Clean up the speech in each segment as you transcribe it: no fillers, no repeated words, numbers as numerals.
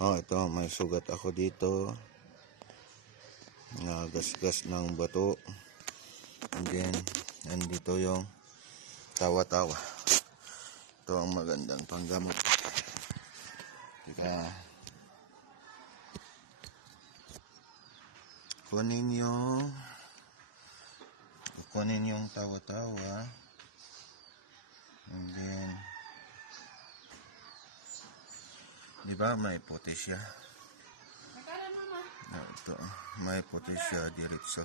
Oh, ito, may sugat ako dito. Nagasgas ng bato. And then, nandito yung tawa-tawa. Ito ang magandang panggamot. Kaya, kunin yung tawa-tawa. And then, di ba may puti siya? Ito, may puti siya diretso.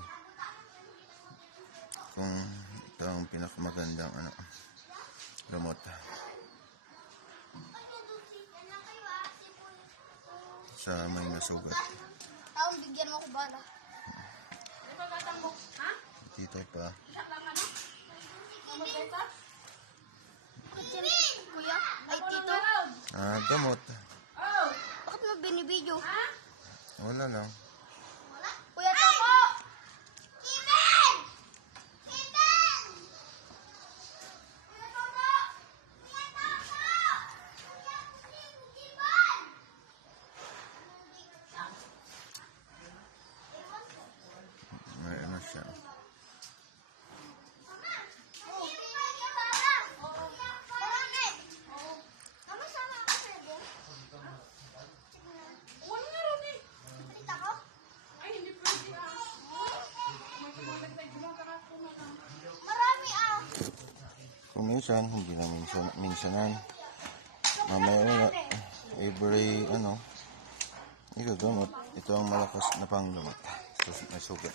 Kung ito ang pinakamagandang gamot. Sa may nasugat. Taong bigyan mo ko bala. Dito pa. Kuya, ay tito. Gamot. Bakit mo binibidyo? Wala lang. Kuya, tako! Kiben! Kiben! Kuya, tako! Kuya, tako! Kuya, Kiben! May ano siya. Kung minsan, hindi na minsanan. Mamaya every ito gamot. Ito ang malakas na panggamot. May sugat.